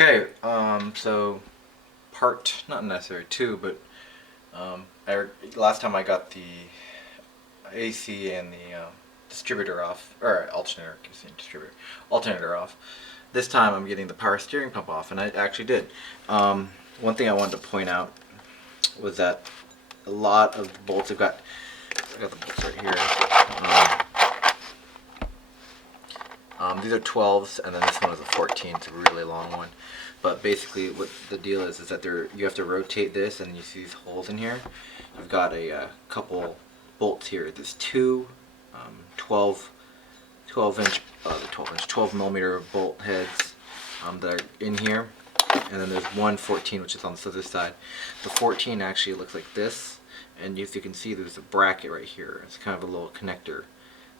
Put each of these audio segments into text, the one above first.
Okay, so part, not necessarily two, but last time I got the AC and the distributor off, or alternator, keep saying distributor, alternator off. This time I'm getting the power steering pump off, and I actually did. One thing I wanted to point out was that a lot of the bolts I got the bolts right here. These are 12s, and then this one is a 14. It's a really long one. But basically, what the deal is that you have to rotate this, and you see these holes in here. I've got a couple bolts here. There's two 12 millimeter bolt heads that are in here, and then there's one 14 which is on this other side. The 14 actually looks like this, and if you can see, there's a bracket right here. It's kind of a little connector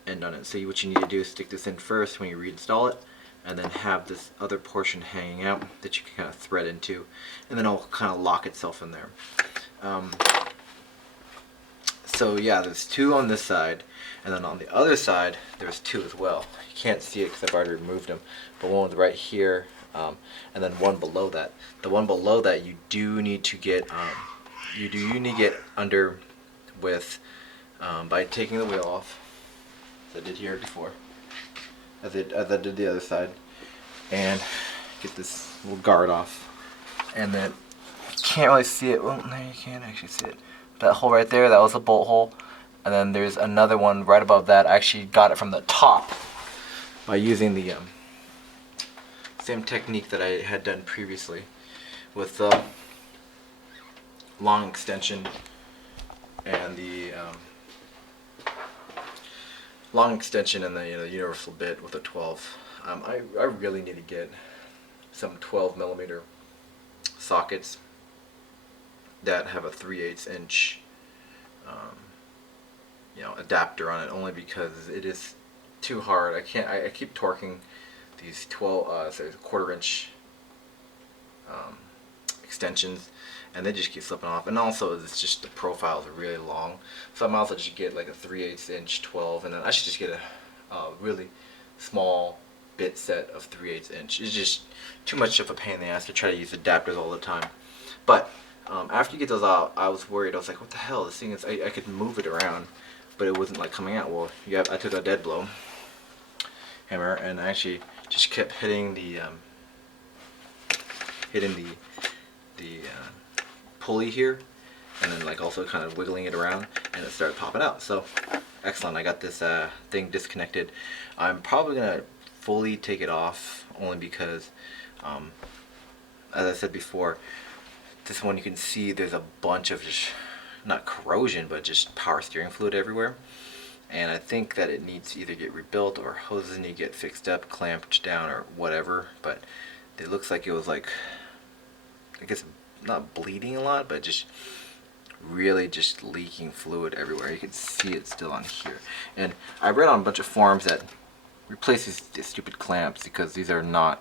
end on it. So what you need to do is stick this in first when you reinstall it, and then have this other portion hanging out that you can kind of thread into, and then it'll kind of lock itself in there. So yeah, there's two on this side, and then on the other side there's two as well. You can't see it because I've already removed them, but one was right here, and then one below that. The one below that you do need to get under with by taking the wheel off, as I did here before, as I did the other side, and get this little guard off. And then you can't really see it. Well, no, you can't actually see it. That hole right there, that was a bolt hole. And then there's another one right above that. I actually got it from the top by using the same technique that I had done previously with the long extension and the universal bit with a 12. I really need to get some 12 millimeter sockets that have a 3/8 inch adapter on it, only because it is too hard. I keep torquing these 1/4 inch extensions, and they just keep slipping off. And also, it's just the profiles are really long, so I might also just get like a 3/8 inch 12, and then I should just get a really small bit set of 3/8 inch. It's just too much of a pain in the ass to try to use adapters all the time. But after you get those out, I was worried. I was like, what the hell? This thing is, I could move it around, but it wasn't like coming out. Well, yeah, I took a dead blow hammer and I actually just kept hitting the pulley here, and then like also kind of wiggling it around, and it started popping out. So excellent. I got this thing disconnected. I'm probably gonna fully take it off, only because as I said before, this one you can see there's a bunch of just, not corrosion, but just power steering fluid everywhere, and I think that it needs to either get rebuilt or hoses need to get fixed up, clamped down, or whatever. But it looks like it was like, I guess not bleeding a lot, but just really just leaking fluid everywhere. You can see it still on here. And I read on a bunch of forums that replace these stupid clamps because these are not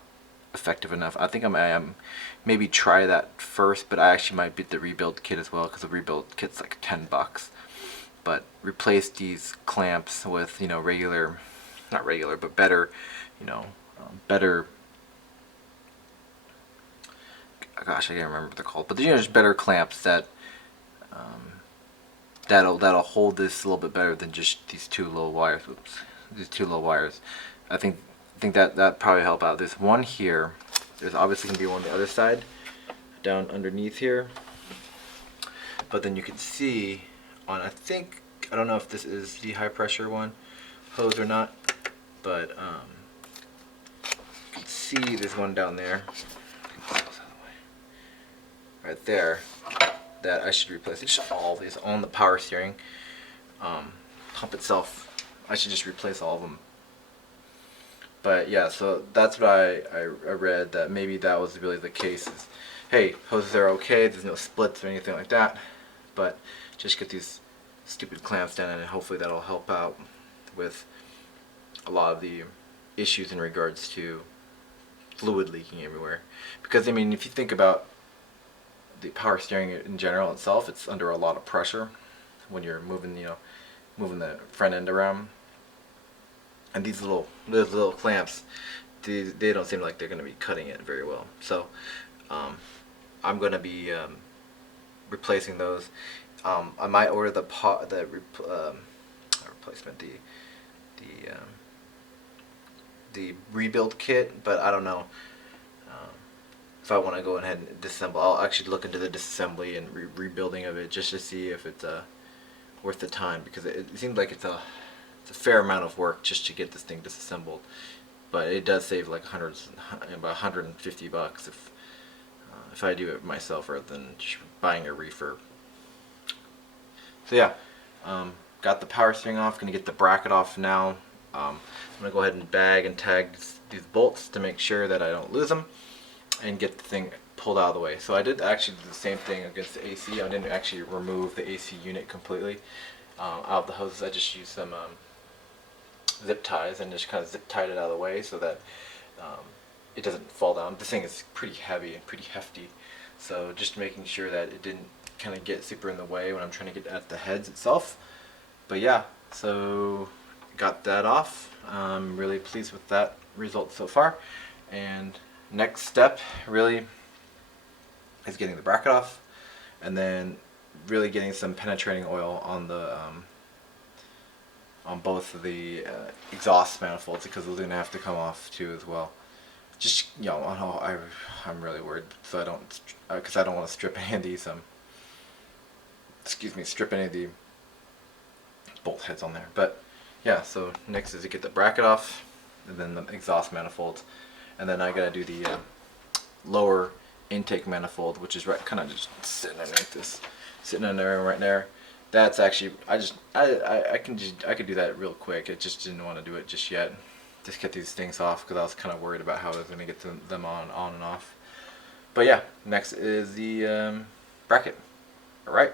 effective enough. I think I maybe try that first, but I actually might get the rebuild kit as well, because the rebuild kit's like $10. But replace these clamps with regular, not regular, but better, better. Gosh, I can't remember what they're called, but just better clamps that that'll hold this a little bit better than just these two low wires. Oops, these two low wires. I think that probably help out. There's one here. There's obviously gonna be one on the other side, down underneath here. But then you can see on, I don't know if this is the high pressure one hose or not, but you can see there's one down there, right there, that I should replace. It's just all these on the power steering pump itself. I should just replace all of them. But yeah, so that's what I read, that maybe that was really the case. Is, hey, hoses are okay, there's no splits or anything like that, but just get these stupid clamps down, and hopefully that'll help out with a lot of the issues in regards to fluid leaking everywhere. Because I mean, if you think about the power steering in general itself, it's under a lot of pressure when you're moving the front end around. And these little clamps they don't seem like they're going to be cutting it very well. So I'm going to be replacing those. I might order the replacement, the rebuild kit, but I don't know if I want to go ahead and disassemble. I'll actually look into the disassembly and rebuilding of it just to see if it's worth the time, because it seems like it's a fair amount of work just to get this thing disassembled. But it does save like about $150 if I do it myself rather than just buying a refurb. So yeah, got the power steering off. Gonna get the bracket off now. I'm gonna go ahead and bag and tag these bolts to make sure that I don't lose them, and get the thing pulled out of the way. So I did actually do the same thing against the AC. I didn't actually remove the AC unit completely out of the hoses. I just used some zip ties and just kind of zip tied it out of the way so that it doesn't fall down. This thing is pretty heavy and pretty hefty, so just making sure that it didn't kind of get super in the way when I'm trying to get at the heads itself. But yeah, so got that off. I'm really pleased with that result so far. And next step really is getting the bracket off, and then really getting some penetrating oil on the on both of the exhaust manifolds, because those are gonna have to come off too as well. Just, you know, I'm really worried, so I don't, because I don't want to strip any of these strip any of the bolt heads on there. But yeah, so next is to get the bracket off, and then the exhaust manifolds, and then I gotta do the lower intake manifold, which is kind of just sitting underneath this, sitting in there right there. That's actually, I could do that real quick. I just didn't want to do it just yet. Just get these things off because I was kind of worried about how I was going to get them on and off. But yeah, next is the bracket. All right.